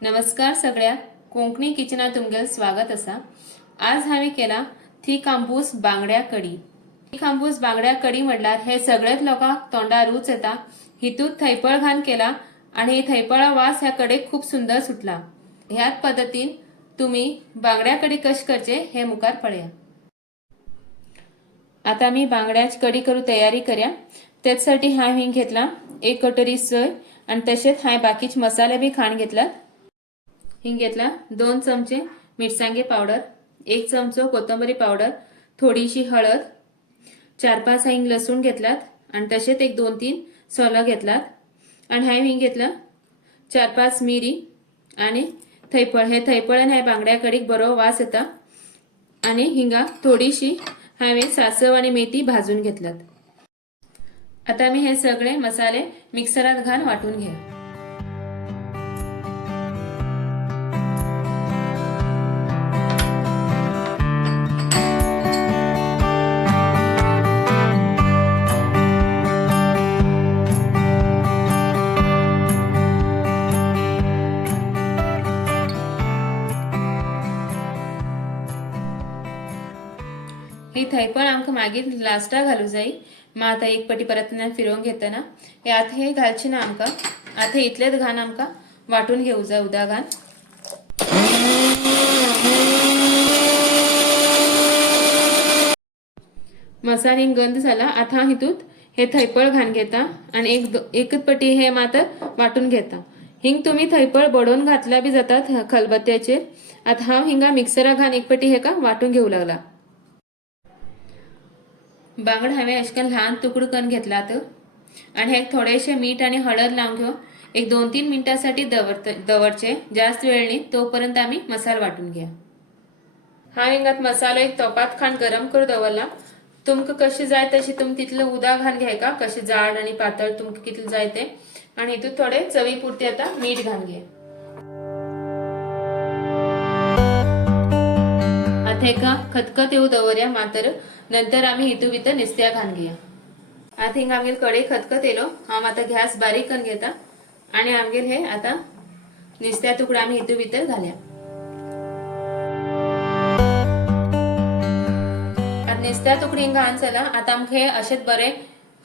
नमस्कार सगळ्यांक कोंकणी किचनात तुमगेलं स्वागत असा। आज हांवें केला थीक आंबूस बांगड्या कडी। थीक आंबूस बांगड्या कडी म्हटल्यार हे सगळेच लोकांक तोंडार रूच येता। हितून थैपळ घान केला आणि थैपळा वास ह्या कडेक खूप सुंदर सुटला। ह्याच पद्धतीन तुम्ही बांगड्या कडी कशी करचे हे मुखार पळया। आता मी बांगड्याची कडी करू तयारी करया। त्यासाठी हांवें हिंग घेतला 1 कटोरी सोय आणि तसेच हांवें बाकीचे मसाले बी खाण घेतला। हिंग घेतला 2 चमचे मिरसांगे पावडर, 1 चमचो कोथिंबीर पावडर, थोडीशी हळद, 4-5 हिंग लसूण घेतलात आणि तसेच एक 2-3 सोला घेतलात आणि हांवें हिंग घेतला 4-5 मिरी आणि थैपळ। हे थैपळान ह्या बांगड्या कडीक बरो वास येता आणि हिंगा थोडीशी हांवें सासव आणि मेथी भाजून घेतलात। आता मी हे सगळे मसाले मिक्सरात घाल वाटून घ्या। ही थैपळ आमकां मागीर लास्टा घालू जाय। मग आता एक पटी परत फिरवून घेतना हे आता हे घालचे ना आमकां। आता इतलेच घाण आमकां वाटून घेऊ जाय उदा घान। मसाले गंध जाला। आता हितूत हे थैपळ घान घेता आणि एकच पटी हे मात्र वाटून घेता। हिंग तुम्ही थैपळ बडोवन घातला बी जातात खलबत्त्याचेर। आता हांव हिंगा मिक्सरा घान एक पटी हेका वाटून घेऊ लागला। बांगड हांवें अशें ल्हान तुकडो करून घेतलात आणि हे थोडेशे मीठ आणि हळद लावन घेवन एक 2-3 मिनिटांसाठी दवरचे। जास्त वेळ न्ही, तोपर्यंत आम्ही मसाला वाटून घ्या। हांव हिंगात मसालो एक तोपात खाण गरम करून दवरला। तुमकां कशें जाय तशें तुमी तितलें उदक घान घ्यायका, कशें जाड आणि पातळ तुमकां कितलें जाय तें। आणि हितून थोडे चवी पुरते आता मीठ घान घे। आता हेका खतखत येऊ दवरया मात्र नंतर आम्ही हितू भितर नुस्त्या घान घेया। आता हिंगा आमगेर कढई खतखत येलो। हांव आता गॅस बारीक करून घेता आणि आमगेर हे आता नुस्त्या तुकडा आम्ही हितू भितर घालया। आता नुस्त्या तुकडी हिंगा घान जाला। आता आमकां हे अशेंच बरे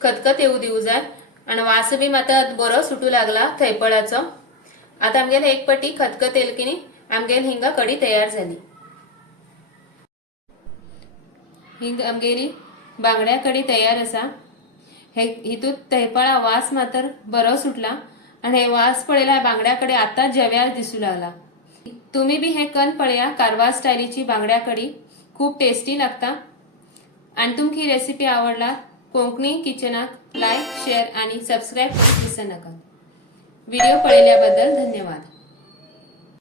खतखत येऊ दिवू जाय आणि वास बी मात्र बरो सुटू लागला थैपळाचो। आता आमगेर एक पटी खतखत येल की नी आमगेर हिंगा कडी तयार झाली। हिंग आमगेरी बांगड्या कडी तयार असा। हे हितूत थैपळा वास मात्र बरो सुटला आणि हे वास पळयला बांगड्या कडी आता जेव्यार दिसू लागला। तुम्ही बी हे कन पळया कारवार स्टायलीची बांगड्या कडी खूप टेस्टी लागता। आणि तुमकी ही रेसिपी आवडला कोंकणी किचनाक लाईक, शेअर आणि सबस्क्राईब करूंक विसरू नका। व्हिडिओ पळयल्याबद्दल धन्यवाद।